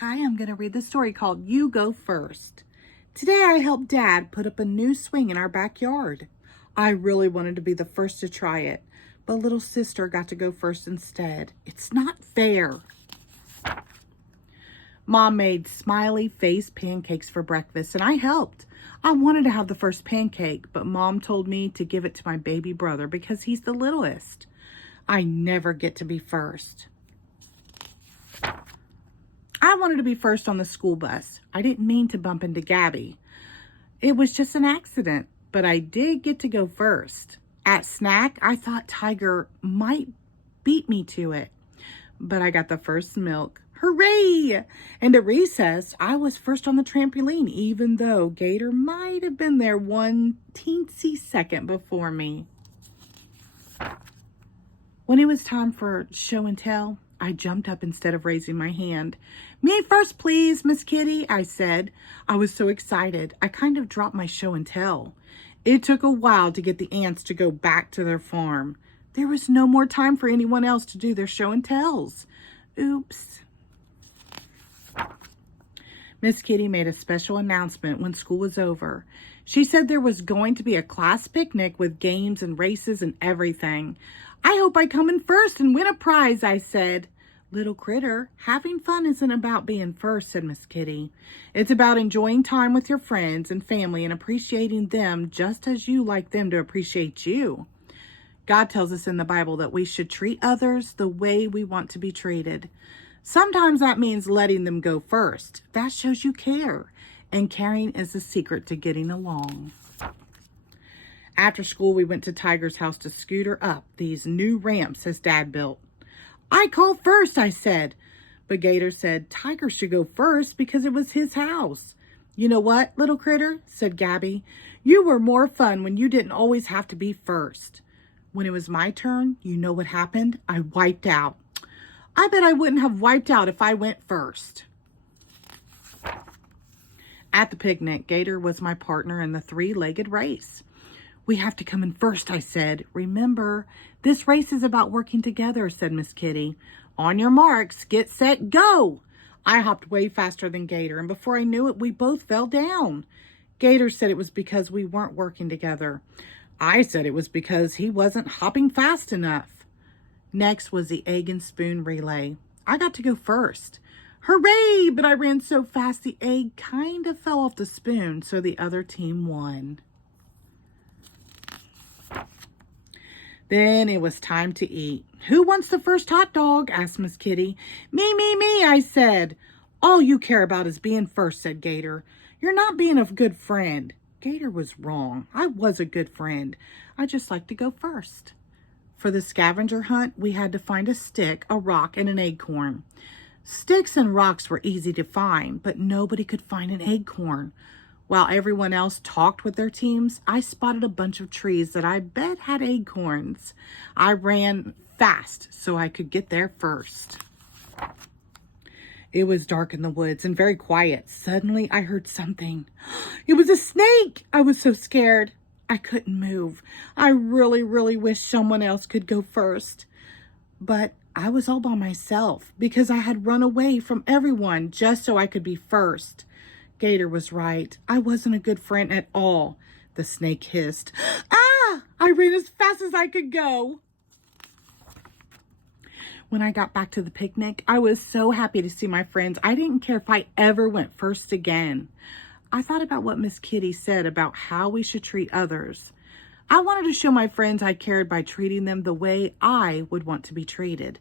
Hi, I'm going to read the story called You Go First. Today I helped Dad put up a new swing in our backyard. I really wanted to be the first to try it, but little sister got to go first instead. It's not fair. Mom made smiley face pancakes for breakfast and I helped. I wanted to have the first pancake, but Mom told me to give it to my baby brother because he's the littlest. I never get to be first. I wanted to be first on the school bus. I didn't mean to bump into Gabby. It was just an accident, but I did get to go first. At snack, I thought Tiger might beat me to it, but I got the first milk. Hooray! And at recess, I was first on the trampoline, even though Gator might have been there one teensy second before me. When it was time for show and tell, I jumped up instead of raising my hand. Me first, please, Miss Kitty, I said. I was so excited, I kind of dropped my show and tell. It took a while to get the ants to go back to their farm. There was no more time for anyone else to do their show and tells. Oops. Miss Kitty made a special announcement when school was over. She said there was going to be a class picnic with games and races and everything. I hope I come in first and win a prize, I said. Little critter, having fun isn't about being first, said Miss Kitty. It's about enjoying time with your friends and family and appreciating them just as you like them to appreciate you. God tells us in the Bible that we should treat others the way we want to be treated. Sometimes that means letting them go first. That shows you care, and caring is the secret to getting along. After school, we went to Tiger's house to scooter up these new ramps his dad built. I called first, I said. But Gator said Tiger should go first because it was his house. You know what, little critter, said Gabby. You were more fun when you didn't always have to be first. When it was my turn, you know what happened? I wiped out. I bet I wouldn't have wiped out if I went first. At the picnic, Gator was my partner in the three-legged race. We have to come in first, I said. Remember, this race is about working together, said Miss Kitty. On your marks, get set, go! I hopped way faster than Gator, and before I knew it, we both fell down. Gator said it was because we weren't working together. I said it was because he wasn't hopping fast enough. Next was the egg and spoon relay. I got to go first. Hooray! But I ran so fast the egg kind of fell off the spoon, so the other team won. Then it was time to eat. Who wants the first hot dog? Asked Miss Kitty. Me, I said. All you care about is being first, said Gator. You're not being a good friend. Gator was wrong. I was a good friend. I just like to go first. For the scavenger hunt, we had to find a stick, a rock, and an acorn. Sticks and rocks were easy to find, but nobody could find an acorn. While everyone else talked with their teams, I spotted a bunch of trees that I bet had acorns. I ran fast so I could get there first. It was dark in the woods and very quiet. Suddenly, I heard something. It was a snake! I was so scared. I couldn't move. I really wish someone else could go first. But I was all by myself because I had run away from everyone just so I could be first. Gator was right. I wasn't a good friend at all. The snake hissed. Ah! I ran as fast as I could go. When I got back to the picnic, I was so happy to see my friends. I didn't care if I ever went first again. I thought about what Miss Kitty said about how we should treat others. I wanted to show my friends I cared by treating them the way I would want to be treated.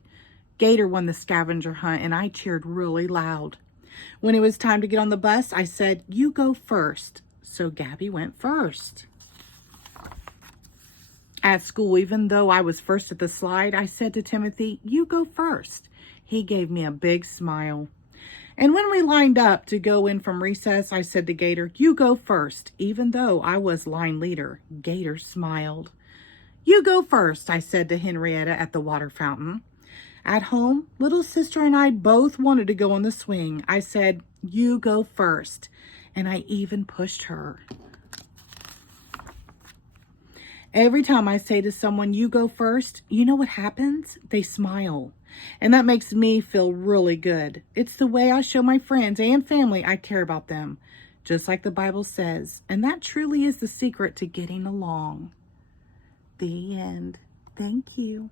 Gator won the scavenger hunt and I cheered really loud. When it was time to get on the bus, I said, you go first. So Gabby went first. At school, even though I was first at the slide, I said to Timothy, you go first. He gave me a big smile. And when we lined up to go in from recess, I said to Gator, you go first. Even though I was line leader, Gator smiled. You go first, I said to Henrietta at the water fountain. At home, little sister and I both wanted to go on the swing. I said, you go first. And I even pushed her. Every time I say to someone, you go first, you know what happens? They smile. And that makes me feel really good. It's the way I show my friends and family I care about them, just like the Bible says. And that truly is the secret to getting along. The end. Thank you.